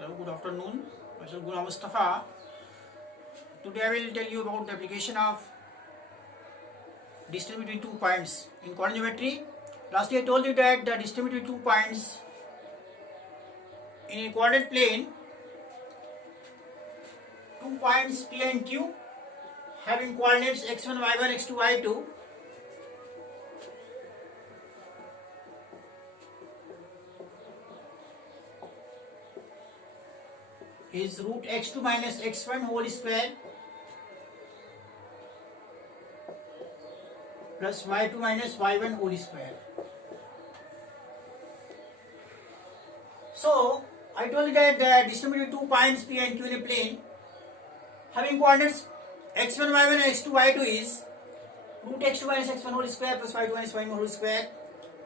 Hello, good afternoon. Myself Ghulam Mustafa. Today I will tell you about the application of distance between 2 points in quantum geometry. Lastly, I told you that the distance between 2 points in a coordinate plane, 2 points P and Q having coordinates x1, y1, x2, y2 is root x2 minus x1 whole square plus y2 minus y1 whole square. So, I told you that the distance between 2 points P and Q in a plane having coordinates x1, y1 and x2, y2 is root x2 minus x1 whole square plus y2 minus y1 whole square.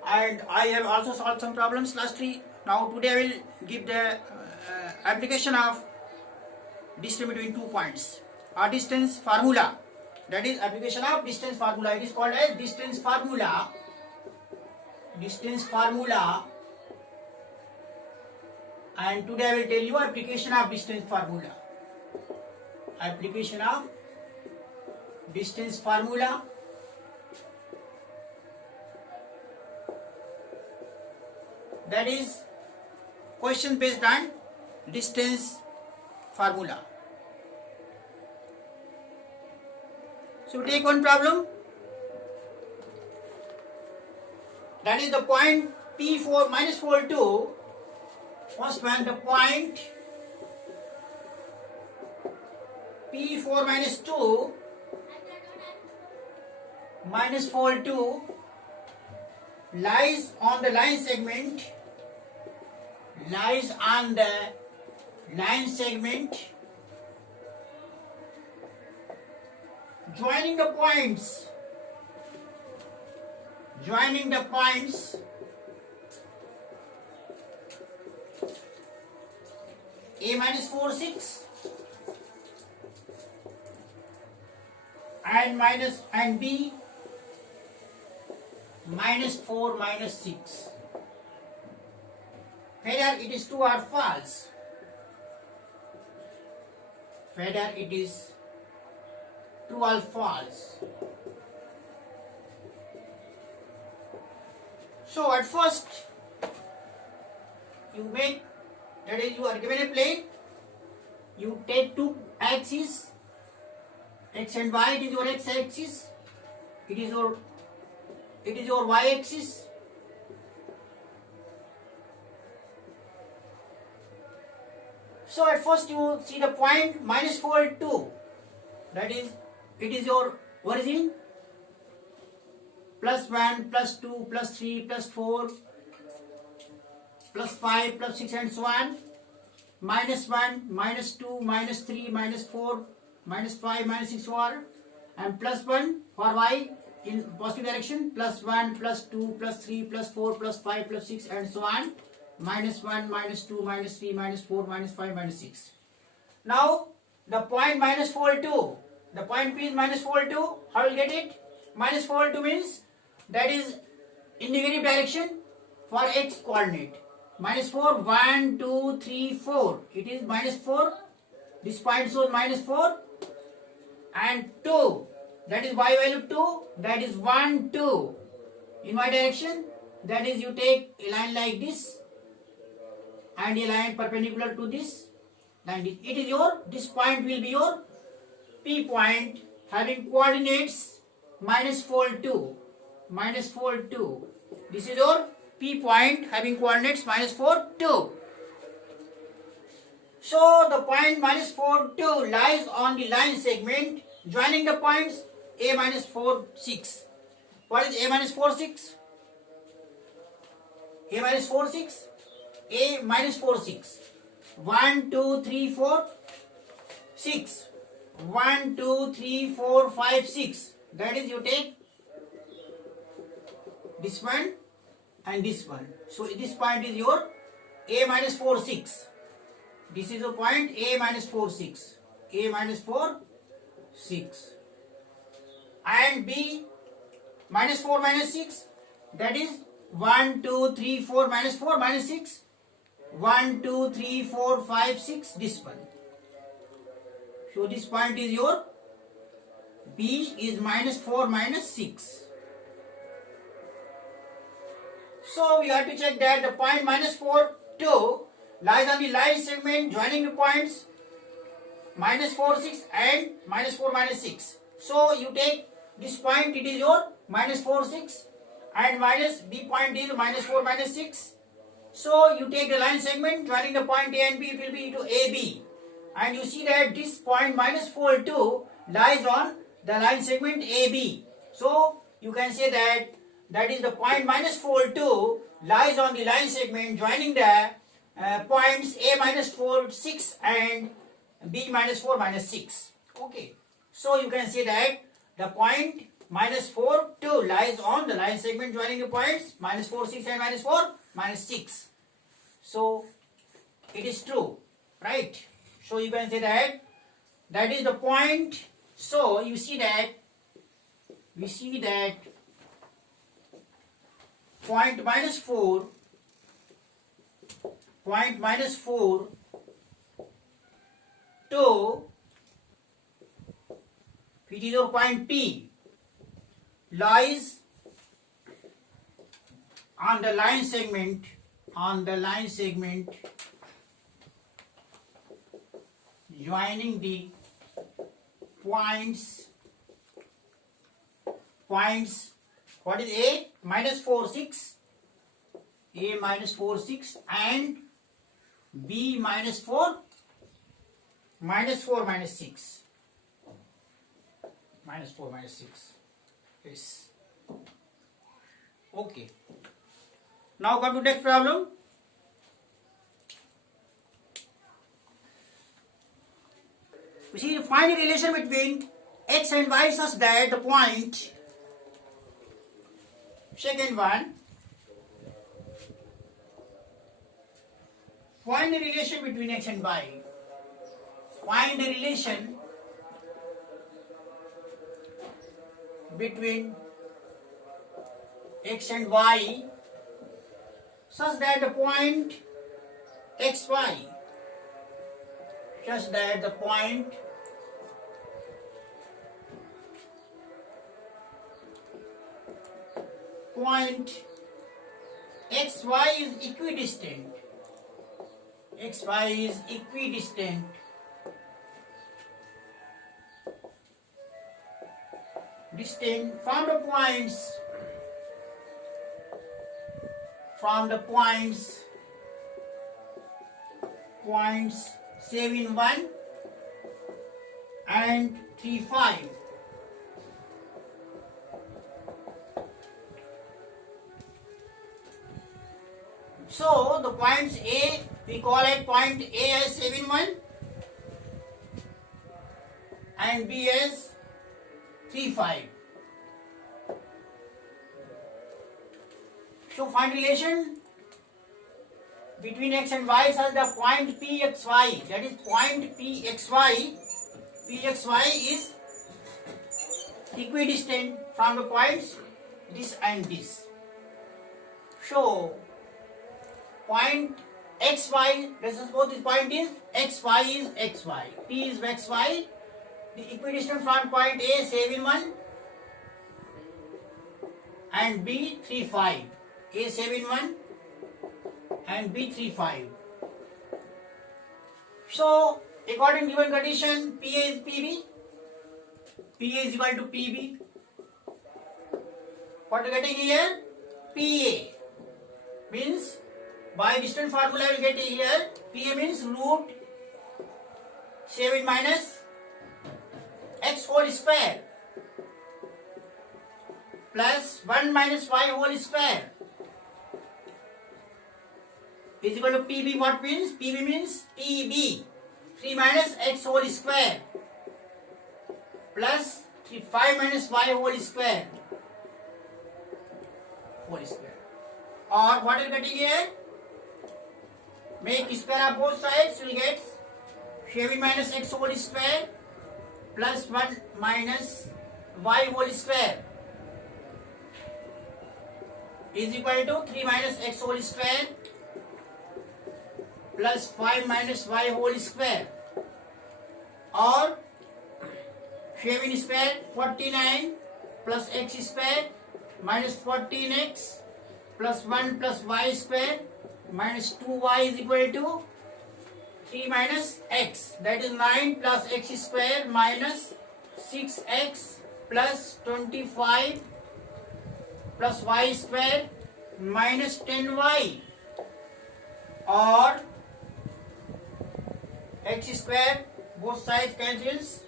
And I have also solved some problems lastly. Now today I will give the application of distance between 2 points or distance formula. That is application of distance formula. It is called as distance formula. Distance formula. And today I will tell you application of distance formula. Application of distance formula. That is question based on distance formula. So we take one problem. That is the point P4 minus 4 2. First one, the point P4 minus 2 minus 4 2 lies on the line segment. Lies on the line segment joining the points A minus 4 6 and B minus 4 minus 6. Whether it is true or false. Whether it is true or false. So at first you make, that is you are given a plane, you take two axes, x and y. It is your x axis, it is your y axis. So at first you see the point minus 4 2, that is it is your origin, plus 1 plus 2 plus 3 plus 4 plus 5 plus 6 and so on, minus 1 minus 2 minus 3 minus 4 minus 5 minus 6 for, and plus 1 for y in positive direction, plus 1 plus 2 plus 3 plus 4 plus 5 plus 6 and so on, minus 1 minus 2 minus 3 minus 4 minus 5 minus 6. Now the point minus 4 2, the point P is minus 4 2. How will you get it? Minus 4 2 means that is in negative direction for x coordinate. Minus 4 1 2 3 4, it is minus 4. This point shows minus 4 and 2, that is y value 2, that is 1 2 in y direction. That is you take a line like this and a line perpendicular to this line. It is your, this point will be your P point having coordinates minus 4 2, minus 4 2. This is your P point having coordinates minus 4 2. So the point minus 4 2 lies on the line segment joining the points A minus 4 6. What is A minus 4 6? A minus 4 6? A minus 4 6. 1 2 3 4 6. 1 2 3 4 5 6. That is you take this one and this one. So this point is your A minus 4 6. This is the point A minus 4 6. A minus 4 6. And B minus 4 minus 6, that is 1 2 3 4 minus 4 minus 6. 1, 2, 3, 4, 5, 6, this one. So this point is your B is minus 4 minus 6. So we have to check that the point minus 4, 2 lies on the line segment joining the points minus 4, 6 and minus 4 minus 6. So you take this point, it is your minus 4, 6 and minus B point is minus 4 minus 6. So you take the line segment joining the point A and B, it will be into AB. And you see that this point minus 4, 2 lies on the line segment AB. So you can say that is the point minus 4, 2 lies on the line segment joining the points A minus 4, 6 and B minus 4 minus 6. Okay. So you can say that the point minus 4, 2 lies on the line segment joining the points minus 4, 6 and minus 4 minus 6. So it is true, right? So you can say that is the point. So you see that point minus 4 2, which is your point P, lies on the line segment joining the points what is A minus 4 6 and B minus 4 minus 6 yes. Okay, now come to next problem. We see find a relation between x and y such that the point, second one, find a relation between x and y. Find a relation between x and y such that the point xy, such that the point xy is equidistant. Distant from the points 7, 1 and 3, 5. So the points A, we call it point A as 7, 1 and B as 3, 5. So find relation between x and y such that point Pxy, that is point Pxy is equidistant from the points this and this. So point xy, let's suppose this point is xy, P is xy, the equidistant from point A 7, 1 and B 3, 5. A 7, 1 and B 3, 5. So according to given condition, PA is PB, PA is equal to PB. What are we getting here? PA means, by distance formula we will get here, PA means root 7 minus x whole square plus 1 minus y whole square is equal to PB. What means? PB means PB 3 minus x whole square plus 5 minus y whole square. Or what are you getting here? Make square of both sides, you will get 7 minus x whole square plus 1 minus y whole square is equal to 3 minus x whole square plus 5 minus y whole square, or shaving square 49 plus x square minus 14x plus 1 plus y square minus 2y is equal to 3 minus x, that is 9 plus x square minus 6x plus 25 plus y square minus 10y, or x square both sides cancels,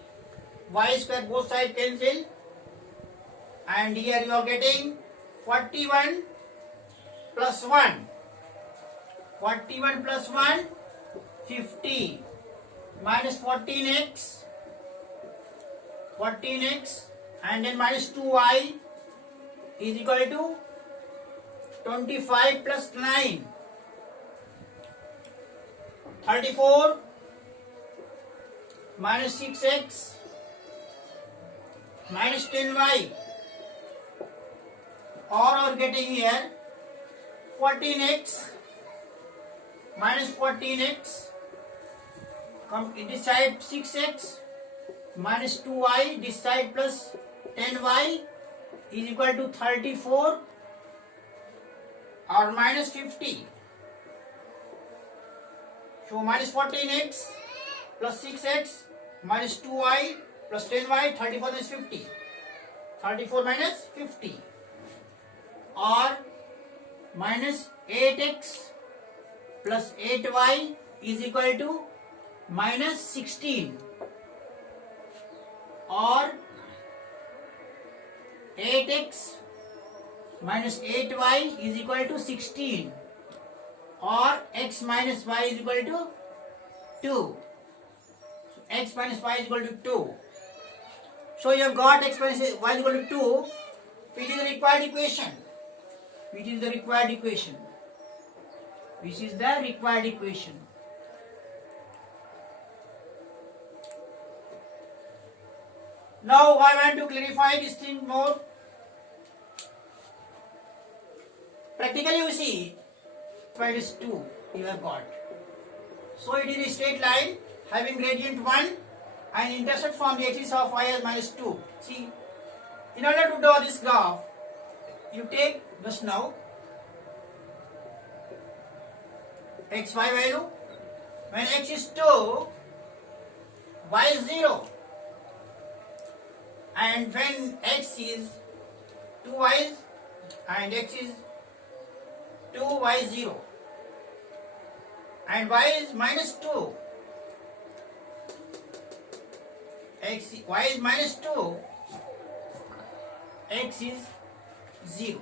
y square both sides cancel, and here you are getting 41 plus 1, 41 plus 1, 50 minus 14x, 14x and then minus 2y is equal to 25 plus 9, 34 minus 6x minus 10y, or getting here 14x minus 14x, come this side 6x minus 2y, this side plus 10y is equal to 34 or minus 50. So minus 14x plus 6x minus 2y plus 10y, 34 minus 50. 34 minus 50, or minus 8x plus 8y is equal to minus 16, or 8x minus 8y is equal to 16, or x minus y is equal to 2. X minus y is equal to 2. So you have got x minus y is equal to 2, which is the required equation. Which is the required equation. Which is the required equation. Now I want to clarify this thing more. Practically you see, minus 2 you have got. So it is a straight line having gradient 1 and intercept from the axis of y as minus 2. See, in order to draw this graph, you take just now xy value. When x is 2, y is 0. And when x is 2y and x is 2, y is 0. And y is minus 2. Y is minus 2. X is 0.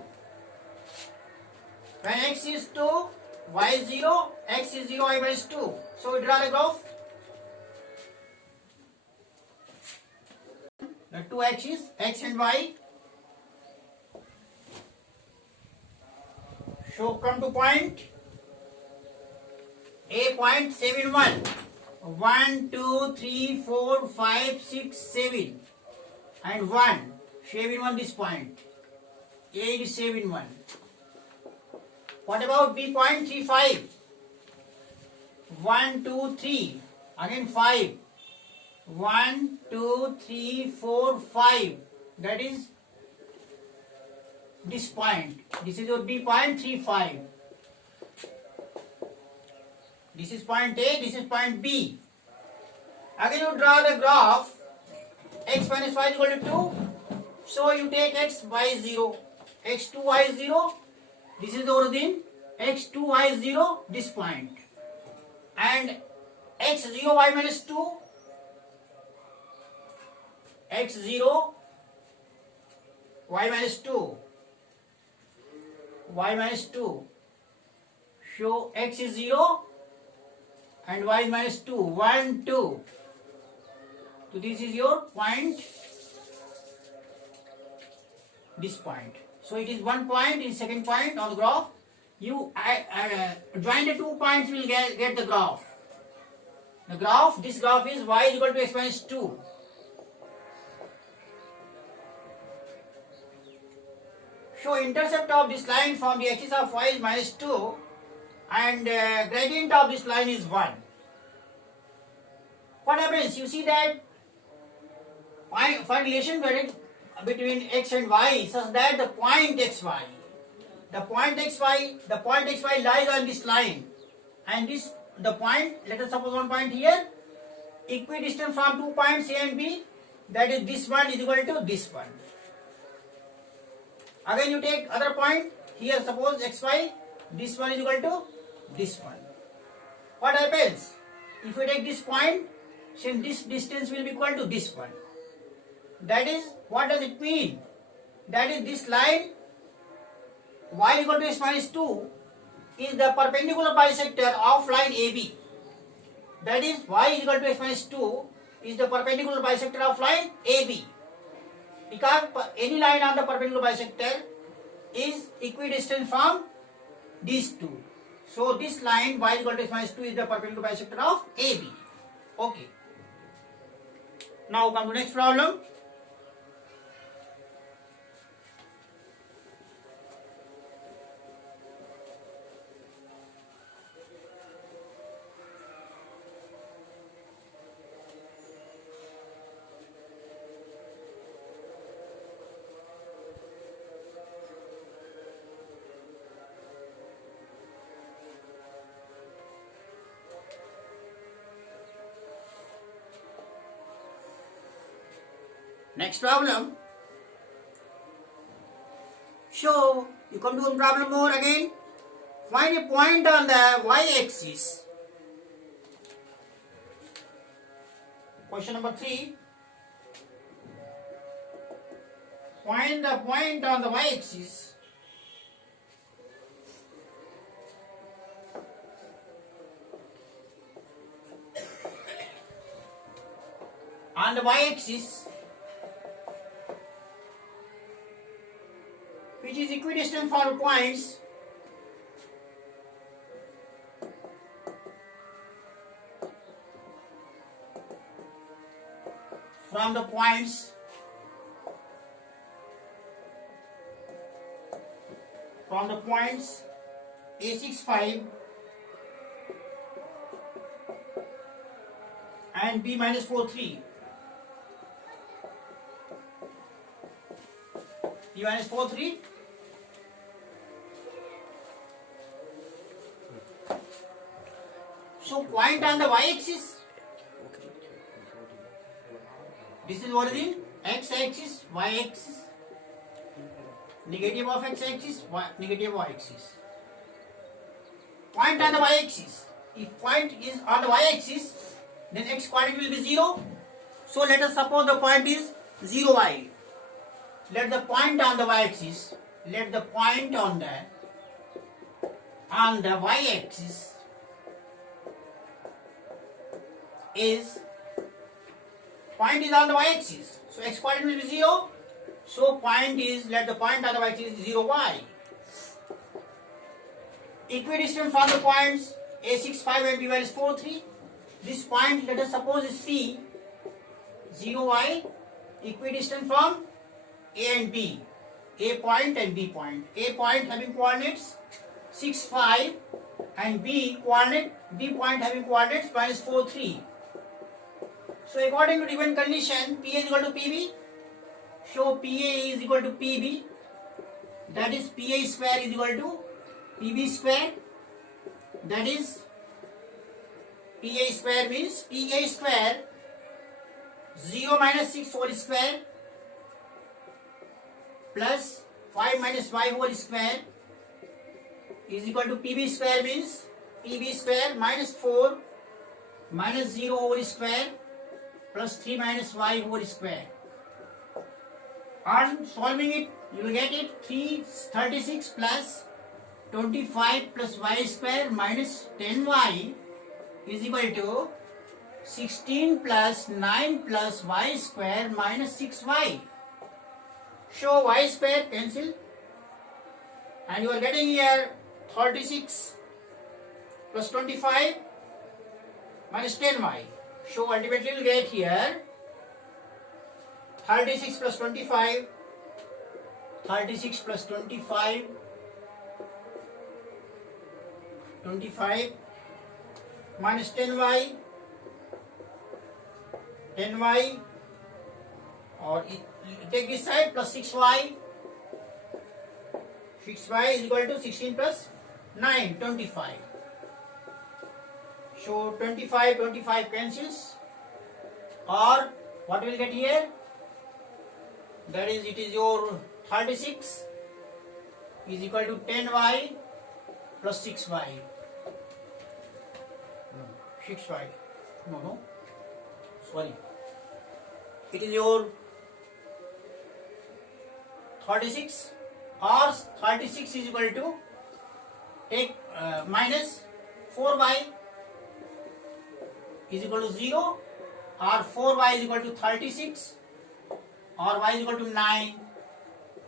When x is 2, y is 0, x is 0, y minus 2. So we draw the graph. The two axes, x and y. So come to point A, point 7, 1. 1, 2, 3, 4, 5, 6, 7 and 1. Shaving 1 this point. A is shaving 1. What about B point 3, 5? 1, 2, 3. Again 5. 1, 2, 3, 4, 5. That is this point. This is your B point 3, 5. This is point A, this is point B. Again you draw the graph. X minus y is equal to 2. So you take x, y is 0. x2, y is 0. This is the origin. x2, y is 0. This point. And x0, y minus 2. x0, y minus 2. Y minus 2. So x is 0 and y is minus 2. 1, 2. So this is your point. This point. So it is one point, in second point on the graph. You join the 2 points, will get the graph. The graph, this graph is y is equal to x minus 2. So intercept of this line from the axis of y is minus 2. and gradient of this line is 1. What happens? You see that find relation between x and y such that the point xy lies on this line, and the point, let us suppose one point here, equidistant from 2 points A and B, that is this one is equal to this one. Again you take other point here, suppose xy, this one is equal to this one. What happens? If we take this point, then this distance will be equal to this one. That is, what does it mean? That is, this line y equal to x minus 2 is the perpendicular bisector of line AB. That is, y is equal to x minus 2 is the perpendicular bisector of line AB. Because any line on the perpendicular bisector is equidistant from these two. So this line y is equal to x minus 2 is the perpendicular bisector of AB. Okay. Now come to next problem. Next problem. So you come to one problem more again. Find a point on the y-axis. Question number 3. Find the point on the y-axis. On the y-axis, which is equidistant for points from the points A65 and B minus 43. B minus 43. So point on the y-axis. This is origin, x-axis, y-axis. Negative of x-axis, negative of y-axis. Point on the y-axis. If point is on the y-axis, then x coordinate will be 0. So let us suppose the point is 0y. Let the point on the y-axis, let the point on the y-axis is, point is on the y-axis. So x coordinate will be 0. So point is, let the point on the y-axis is 0y. Equidistant from the points A65 and B minus 43. This point, let us suppose, is P, 0y, equidistant from A and B, A point and B point. A point having coordinates 6, 5 and B point having coordinates minus 4, 3. So according to given condition, PA is equal to PB. So PA is equal to PB. That is, PA square is equal to PB square. That is, PA square means PA square 0 minus 6 whole square plus 5 minus y whole square is equal to PB square, means PB square minus 4 minus 0 whole square plus 3 minus y whole square. On solving it, you will get it 36 plus 25 plus y square minus 10y is equal to 16 plus 9 plus y square minus 6y. So y square cancel and you are getting here 36 plus 25 minus 10y. So ultimately you will get here 36 plus 25, 36 plus 25 25 minus 10y, 10y, or take this side plus 6y. 6y is equal to 16 plus 9, 25. So 25, 25 cancels, or what will get here? That is, it is your 36 is equal to 10y plus 6y. No, 6y. No, sorry. It is your 36, or 36 is equal to take minus 4y is equal to 0, or 4y is equal to 36, or y is equal to 9.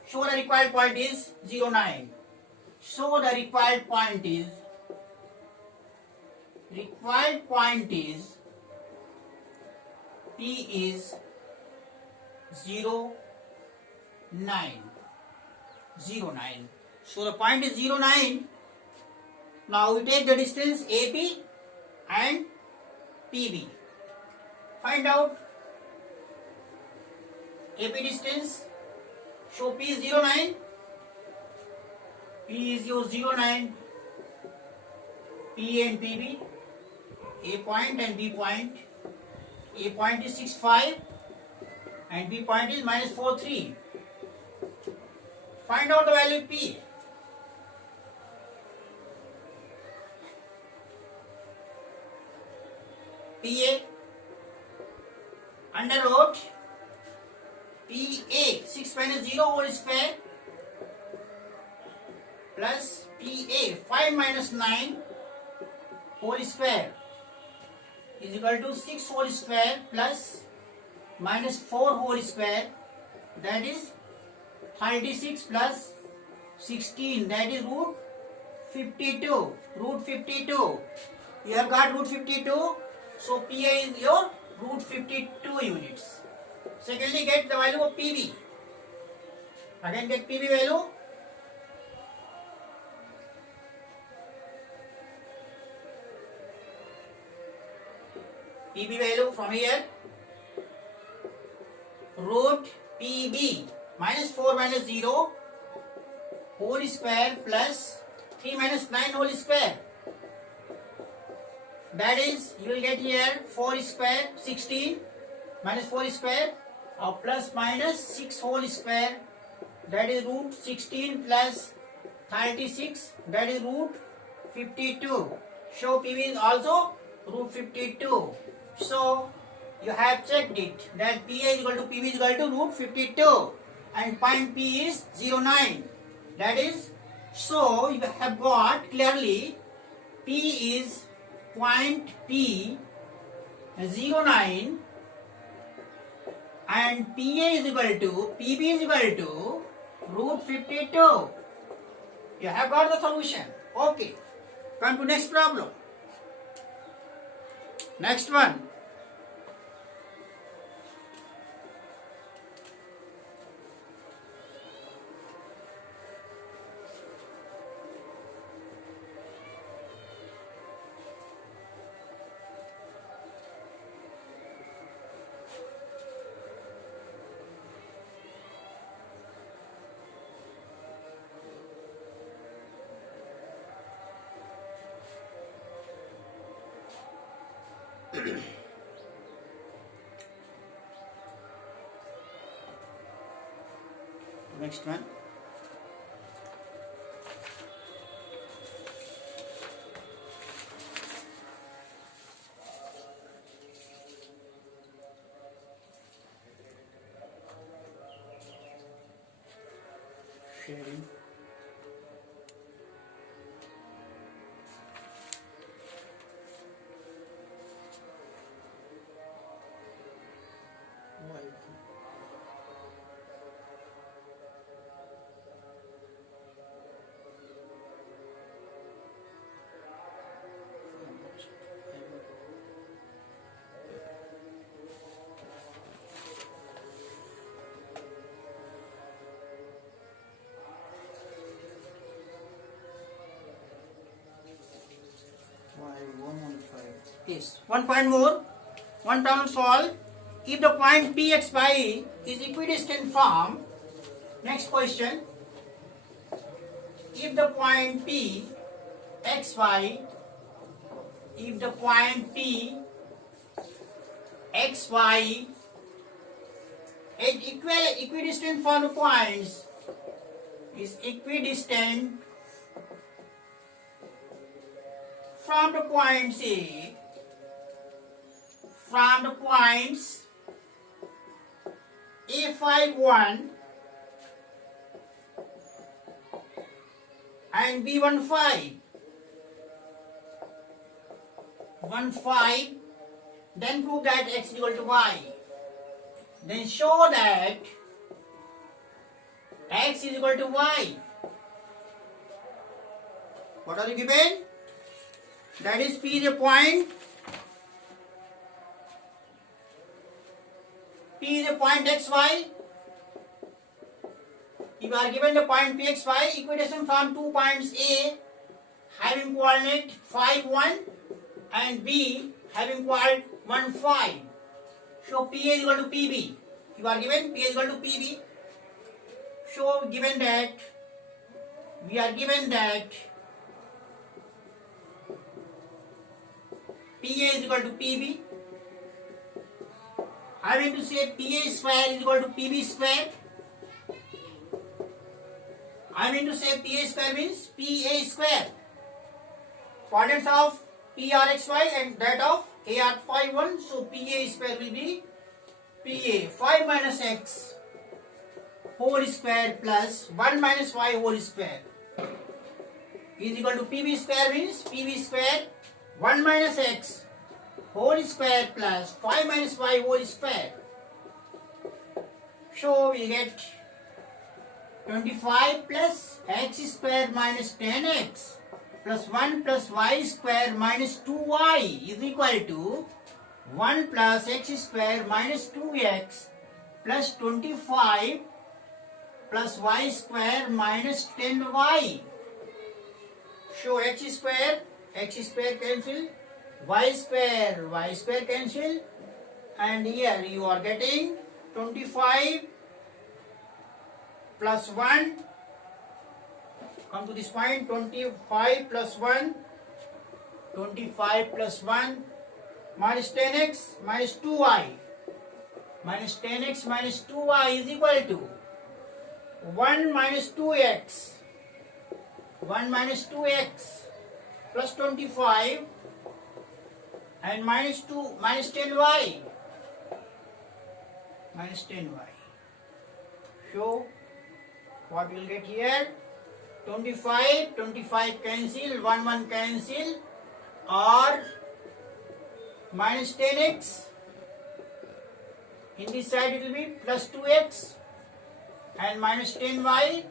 So the required point is 0, 9. So the required point is P is 0, 9. 0, 9. So the point is 0, 9. Now we take the distance AP and PB. Find out AP distance. So P is 0, 9. P is your 0, 9. P and PB. A point and B point. A point is 6, 5 and B point is minus 4, 3. Find out the value P. PA under root PA 6 minus 0 whole square plus PA 5 minus 9 whole square is equal to 6 whole square plus minus 4 whole square, that is 36 plus 16, that is root 52. Root 52. You have got root 52. So PA is your root 52 units. Secondly, get the value of PB. Again get PB value. PB value from here. Root PB minus 4 minus 0 whole square plus 3 minus 9 whole square. That is, you will get here 4 square 16 minus 4 square or plus minus 6 whole square, that is root 16 plus 36, that is root 52. So PB is also root 52. So you have checked it that PA is equal to PB is equal to root 52 and point P is 0, 9. That is, so you have got clearly P is point P 0, 9 and PA is equal to PB is equal to root 52. You have got the solution. Okay. Come to next problem. Next one. Next one. Sharing. Yes. One point more. One problem solved. If the point Pxy is equidistant from, next question, if the point Pxy, if the point Pxy is equidistant from the points, is equidistant from the points A, from the points A51 and B15, 15, then prove that x is equal to y. Then show that x is equal to y. What are you given? That is P is a point. P is a point xy. If you are given the point Pxy, equidistant from two points A having coordinate 5, 1 and B having coordinate 1, 5. So P is equal to PB. You are given P is equal to PB. So given that, we are given that PA is equal to PB. I mean to say PA square is equal to PB square. I mean to say PA square means PA square. Coordinates of P are xy and that of A are 5, 1. So PA square will be PA 5 minus x whole square plus 1 minus y whole square is equal to PB square means PB square 1 minus x whole square plus 5 minus y whole square. So we get 25 plus x square minus 10x plus 1 plus y square minus 2y is equal to 1 plus x square minus 2x plus 25 plus y square minus 10y. So x square cancel, y square cancel, and here you are getting 25 plus 1, come to this point, 25 plus 1, 25 plus 1 minus 10x minus 2y, minus 10x minus 2y is equal to 1 minus 2x, 1 minus 2x plus 25 and minus 10y, minus 10y. So what we will get here, 25 cancel, 1 cancel, or minus 10x, in this side it will be plus 2x and minus 10y,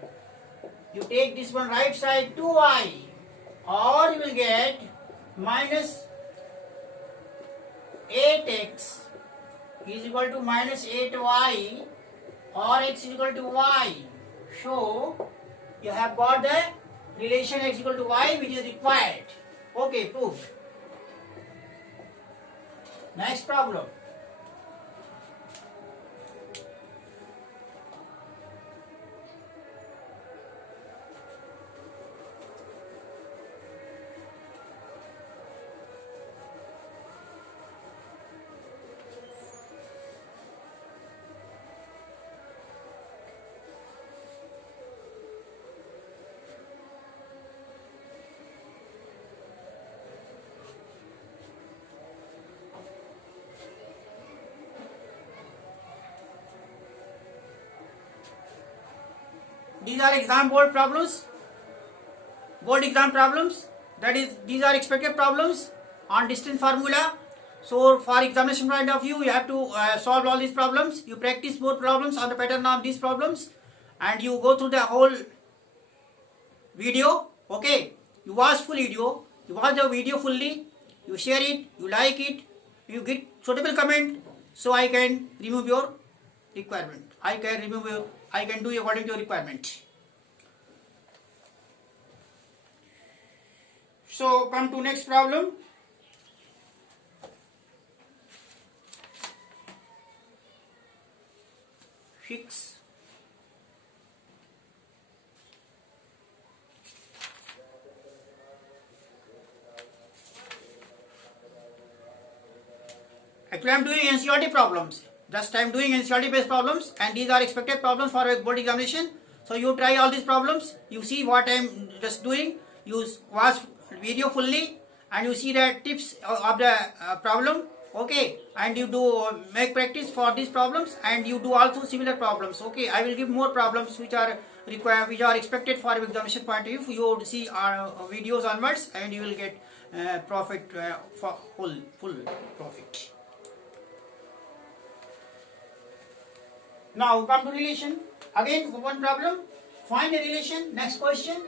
you take this one right side 2y, or you will get minus 8x is equal to minus 8y, or x is equal to y. So you have got the relation x equal to y which is required. Okay, proof. Next problem. These are exam board problems, board exam problems. That is, these are expected problems on distance formula. So for examination point of view, you have to solve all these problems. You practice both problems on the pattern of these problems, and you go through the whole video. Okay, you watch full video, you watch the video fully, you share it, you like it, you get suitable comment, so I can remove your requirement. I can do according to your requirement. So come to next problem. 6. Actually, I am doing NCERT problems. Just I am doing NCERT based problems, and these are expected problems for a board examination. So you try all these problems. You see what I am just doing. You watch video fully, and you see the tips of the problem. Okay, and you do make practice for these problems, and you do also similar problems. Okay, I will give more problems which are required, which are expected for examination point of view. You see our videos onwards, and you will get profit for full profit. Now come to relation. Again one problem. Find a relation. Next question.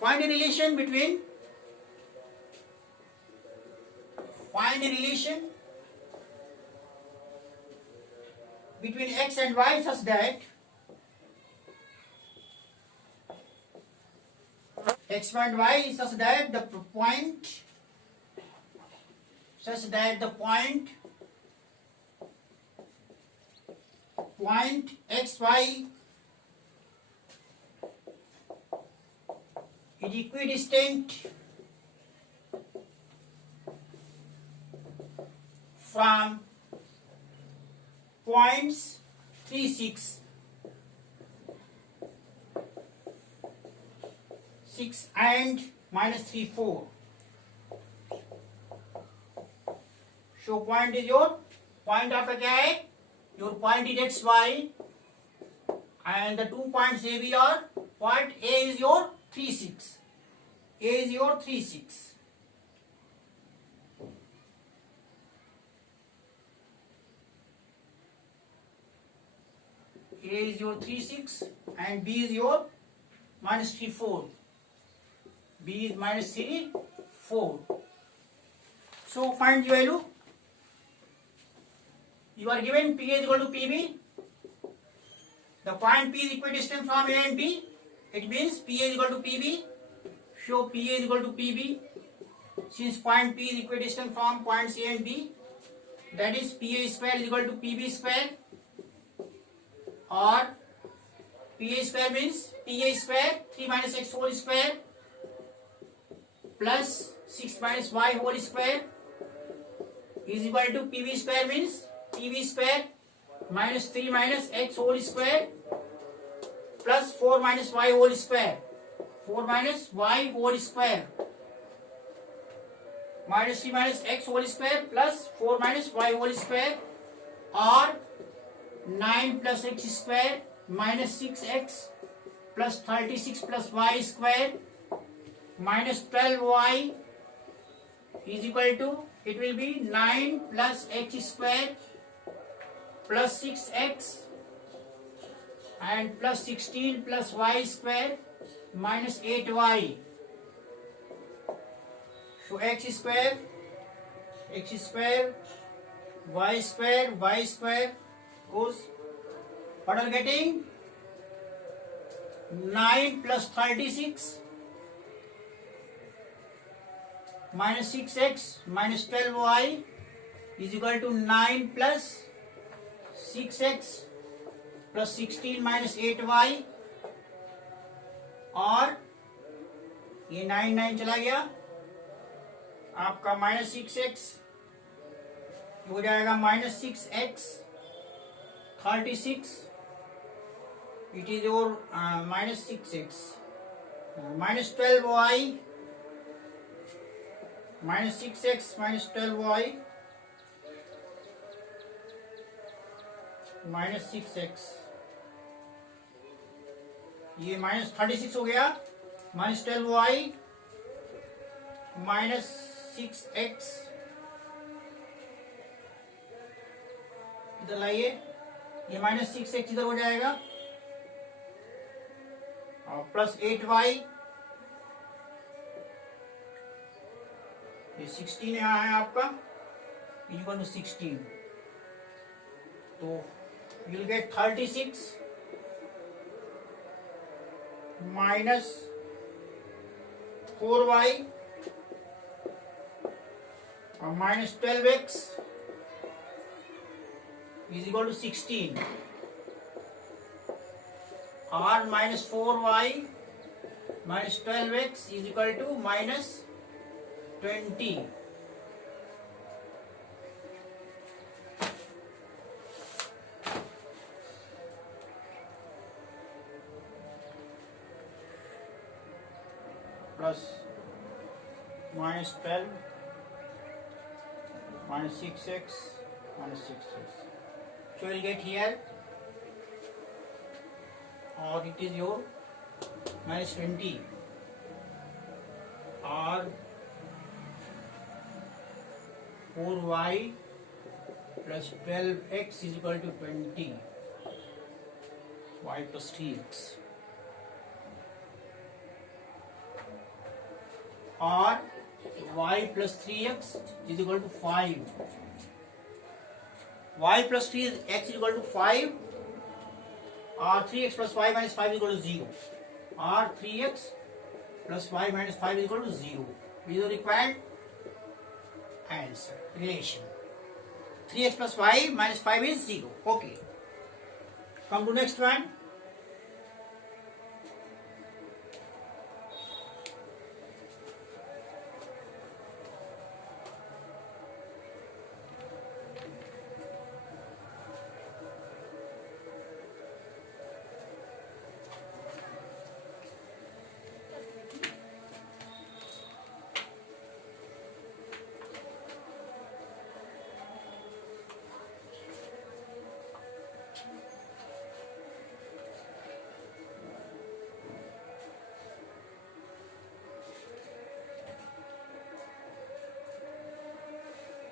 Find a relation between x and y such that x and y such that the point xy is equidistant from points 3, 6 and -3, 4. So point is your point आपका क्या है? Your point is xy, and the 2 points A, B are point A is your 3, 6. A is your 3, 6. A is your 3, 6, and B is your -3, 4. B is -3, 4. So find the value. You are given P is equal to PB. The point P is equidistant from A and B. It means P is equal to PB. So P is equal to PB. Since point P is equidistant from points A and B, that is PA square is equal to PB square, or PA square means PA square 3 minus x whole square plus 6 minus y whole square is equal to PB square means PB square minus 3 minus x whole square plus 4 minus y whole square. 4 minus y whole square minus 3 minus x whole square plus 4 minus y whole square, or 9 plus x square minus 6x plus 36 plus y square minus 12y is equal to, it will be 9 plus x square plus 6x and plus 16 plus y square minus 8y. So x square, y square goes, what are we getting? 9 plus 36 minus 6x minus 12y is equal to 9 plus 6x plus 16 minus 8y, और ये 9 चला गया, आपका minus 6x हो जाएगा minus 6x 36, it is your minus 6x minus 12y minus 6x minus 12y minus 6x, ये minus 36 हो गया, माइनस 12y माइनस 6x, इधर लाइए, ये माइनस 6x इधर हो जाएगा, और प्लस 8y, ये 16 यहाँ है आपका, इक्वल टू 16, तो you will get 36 minus 4y और minus 12x is equal to 16, or minus 4y minus 12x is equal to minus 20. Plus minus 12 minus 6x minus 6x. So you will get here, or it is your minus 20, or 4y plus 12x is equal to 20, y plus 3x, or y plus 3x is equal to 5. Y plus 3x is equal to 5, or 3x plus y minus 5 is equal to 0, or 3x plus y minus 5 is equal to 0. This is the required answer, relation. 3x plus y minus 5 is 0. Okay. Come to next one.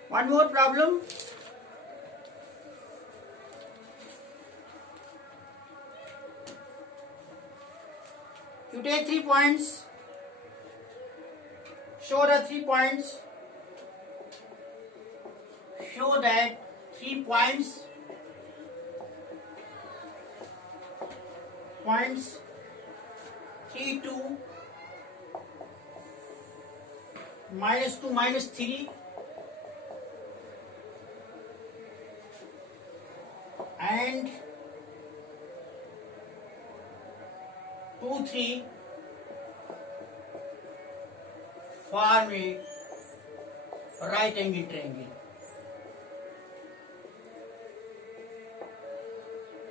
One more problem. You take 3 points, show the 3 points, show that 3 points, points 3, 2, minus 2, minus 3, and 2, 3 form a right angle triangle.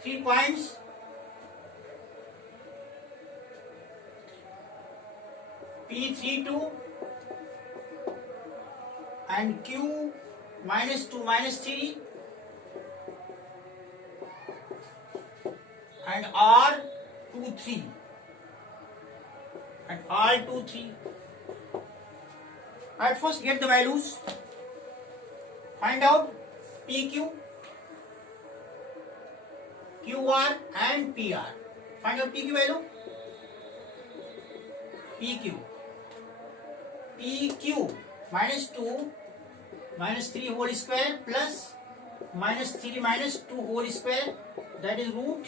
3 points, P32 and Q minus 2, minus 3 and R 2, 3 and R 2, 3. At first get the values, find out PQ, QR and PR. Find out PQ value. PQ minus 2 minus 3 whole square plus minus 3 minus 2 whole square, that is root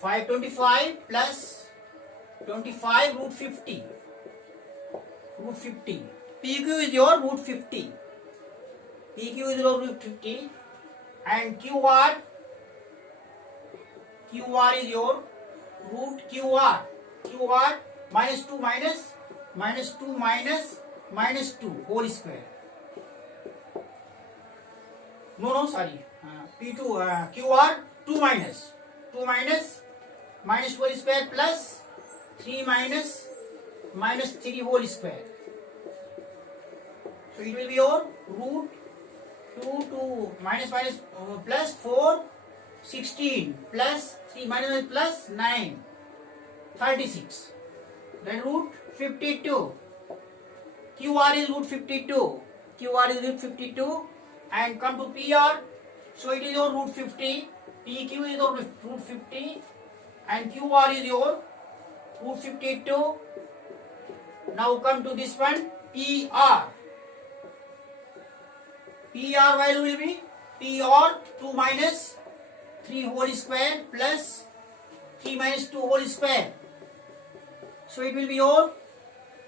525 plus 25 root 50. Root 50. PQ is your root 50. PQ is your root 50 and QR is your root QR. QR minus 2 minus minus 2 minus minus 2 whole square. No, sorry. P2 QR 2 minus minus whole square plus 3 minus minus 3 whole square. So it will be your root 2 minus plus 4 16 plus 3 minus plus 9 36. Then root 52. QR is root 52. QR is root 52 and come to PR. So it is your root 50. PQ is your root 50 and QR is your root 52. Now come to this one, PR. PR value will be PR 2 minus 3 whole square plus 3 minus 2 whole square. So it will be your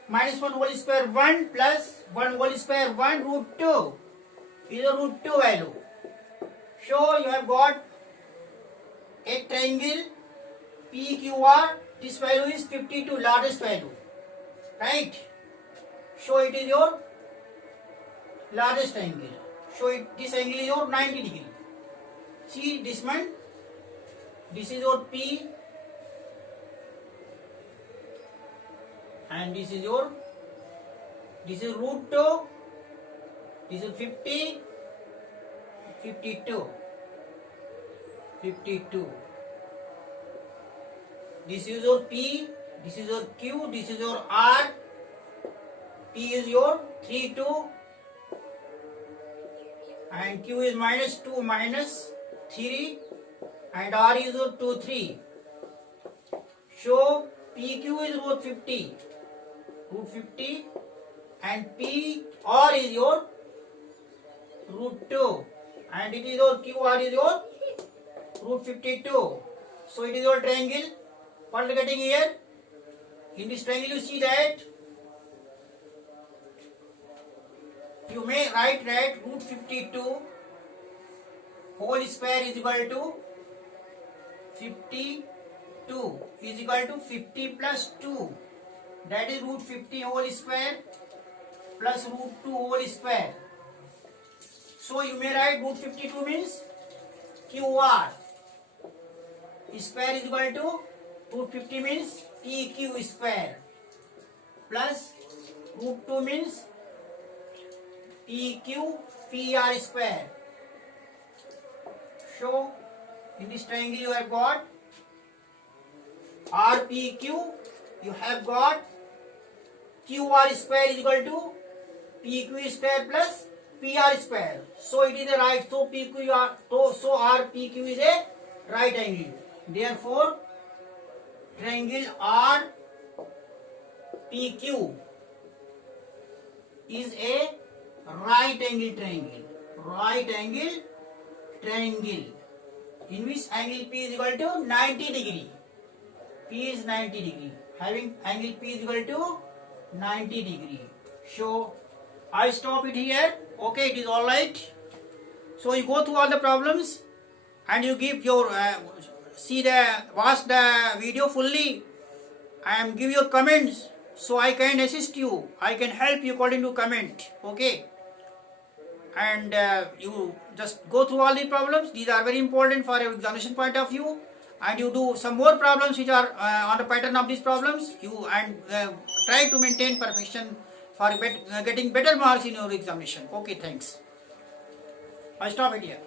minus 1 whole square 1 plus 1 whole square 1 root 2 is a root 2 value. So you have got a triangle PQR. This value is 52, largest value, right? So it is your largest angle. So this angle is your 90 degree. See this one. This is your P, and this is root 2. This is 50, 52, 52. This is your P, this is your Q, this is your R. P is your 3, 2, and Q is minus 2, minus 3, and R is your 2, 3. So PQ is root 50, and PR is your root 2, and it is your QR is your root 52. So it is your triangle. What are you getting here? In this triangle you see that you may write that root 52 whole square is equal to 52 is equal to 50 plus 2. That is root 50 whole square plus root 2 whole square. So you may write root 52 means QR square is equal to root 50 means PQ square plus root 2 means PQ PR square. So in this triangle you have got RPQ, you have got QR square is equal to PQ square plus PR square. So it is a right. So so RPQ is a right angle. Therefore triangle RPQ is a right angle triangle. Right angle triangle in which angle P is equal to 90 degree. P is 90 degree. Having angle P is equal to 90 degree. So I stop it here. Okay, it is all right. So you go through all the problems and you give your watch the video fully and give your comments, so I can assist you. I can help you according to comment. Okay, and you just go through all the problems. These are very important for your examination point of view, and you do some more problems which are on the pattern of these problems. You try to maintain perfection for getting better marks in your examination. Okay, thanks. I stop it here.